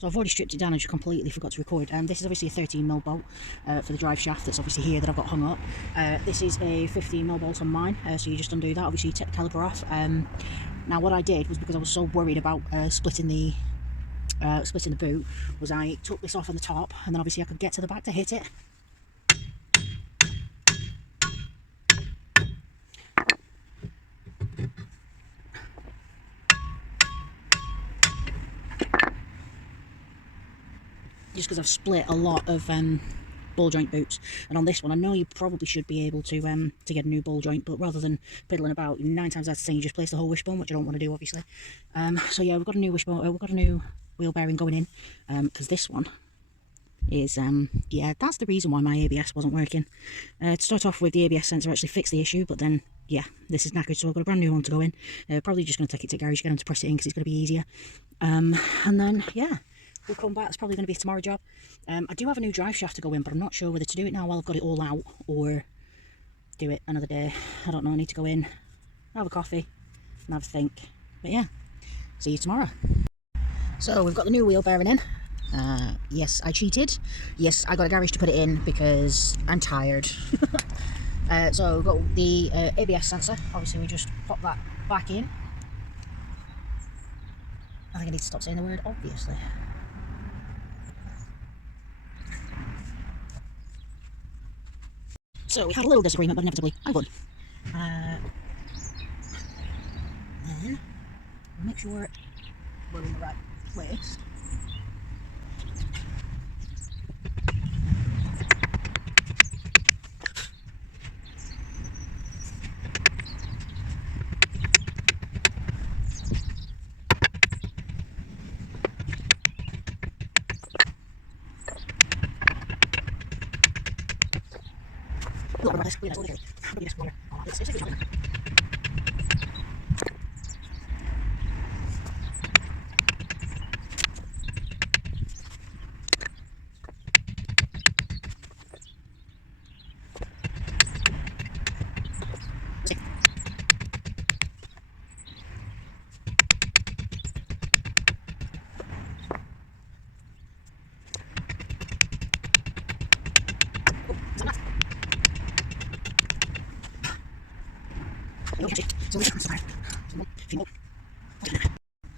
So I've already stripped it down. I just completely forgot to record. This is obviously a 13mm bolt for the drive shaft that's obviously here that I've got hung up. This is a 15mm bolt on mine, so you just undo that. Obviously you take the caliper off. Now what I did was, because I was so worried about splitting the boot, was I took this off on the top, and then obviously I could get to the back to hit it. Just because I've split a lot of ball joint boots, and on this one I know you probably should be able to get a new ball joint, but rather than piddling about, 9 times out of 10 you just place the whole wishbone, which I don't want to do obviously. So yeah, we've got a new wishbone, we've got a new wheel bearing going in, because this one is yeah, that's the reason why my ABS wasn't working. To start off with, the ABS sensor actually fixed the issue, but then yeah, this is knackered, so I've got a brand new one to go in. Probably just going to take it to garage, get them to press it in because it's going to be easier, and then yeah, we'll come back. It's probably going to be a tomorrow job. I do have a new drive shaft to go in, but I'm not sure whether to do it now while I've got it all out, or do it another day. I don't know. I need to go in, have a coffee, and have a think. But yeah, see you tomorrow. So we've got the new wheel bearing in. Yes, I cheated. Yes, I got a garage to put it in because I'm tired. So we've got the ABS sensor. Obviously we just pop that back in. I think I need to stop saying the word obviously. So we had a little disagreement, but inevitably I won. Then make sure we're in the right place.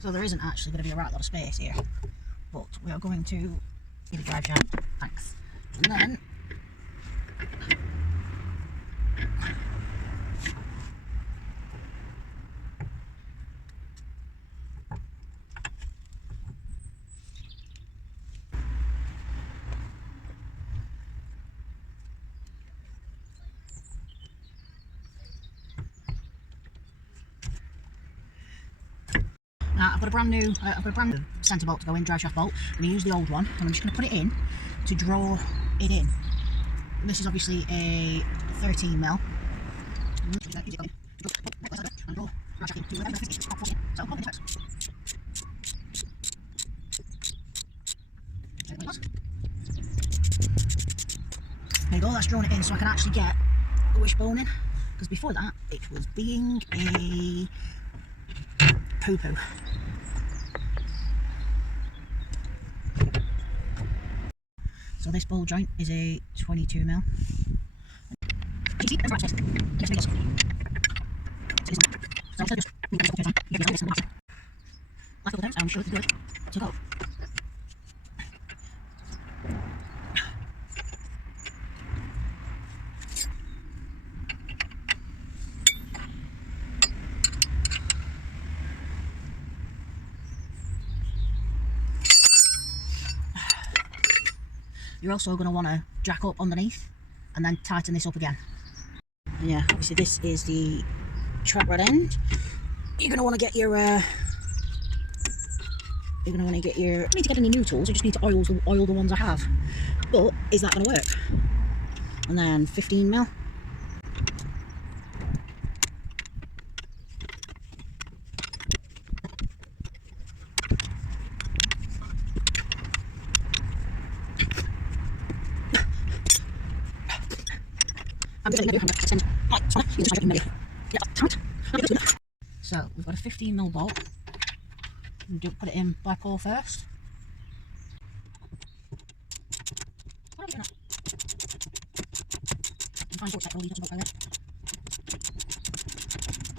So there isn't actually going to be a right lot of space here, but we are going to need a drive shaft. Thanks. And then I've got a brand new centre bolt to go in, drive shaft bolt. I'm going to use the old one, and I'm just going to put it in to draw it in. And this is obviously a 13mm. There you go, that's drawn it in so I can actually get the wishbone in, because before that it was being a poo-poo. So this ball joint is a 22mm. I'm sure it's good to go. You're also going to want to jack up underneath and then tighten this up again. And yeah, obviously this is the track rod end. You're going to want to get your you don't need to get any new tools, you just need to oil the ones I have. But is that going to work? And then 15mm. So we've got a 15mm bolt. Put it in by pull first. Find sports like all these nuts and bolts by there.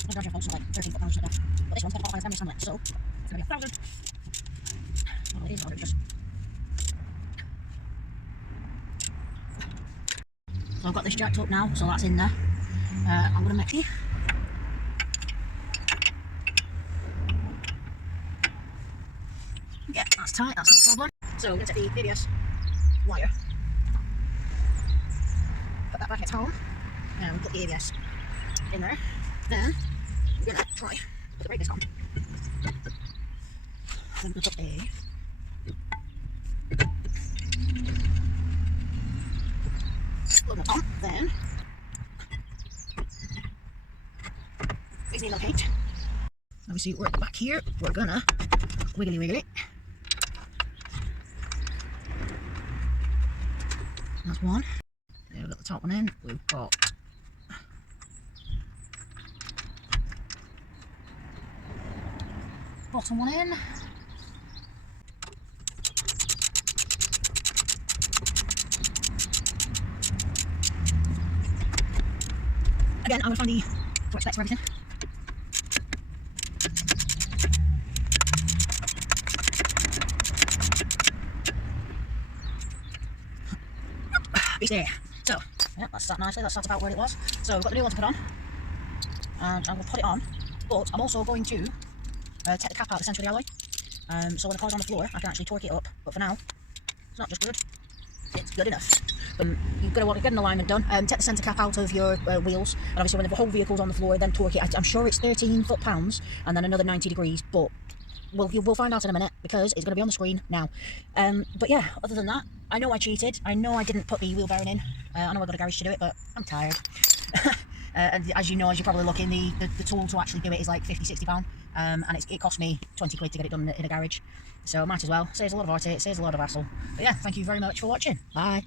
The garage bolts are like 13 foot pounds and stuff. But this one's got about 5 grams so it's gonna be 1,000. Well, it is outrageous. So I've got this jacked up now, so that's in there. I'm gonna make it. Yeah, that's tight, that's no problem. So I'm going to take the ABS wire, put that back at home, and put the ABS in there. Then we're going to try put the brake disc on. Then we're going to put a plug nut on. Then we need locate. Obviously we're at the back here, we're gonna wiggly wiggly. That's one. There, we've got the top one in. We've got bottom one in. Again, I'm going to find the correct specs for everything. There. So, yeah, that's sat nicely, that's about where it was. So we've got the new one to put on, and I'm going to put it on, but I'm also going to take the cap out of the centre of the alloy, so when the car's on the floor I can actually torque it up, but for now, it's not just good, it's good enough. You've got to want to get an alignment done, take the centre cap out of your wheels, and obviously when the whole vehicle's on the floor, then torque it. I'm sure it's 13 foot-pounds, and then another 90 degrees, but we'll find out in a minute, because it's going to be on the screen now. But yeah, other than that, I know I cheated. I know I didn't put the wheel bearing in. I know I got a garage to do it, but I'm tired. And as you know, as you're probably looking, the tool to actually do it is like £50–60, and it cost me 20 quid to get it done in a garage. So might as well. Saves a lot of heartache, saves a lot of hassle. But yeah, thank you very much for watching. Bye.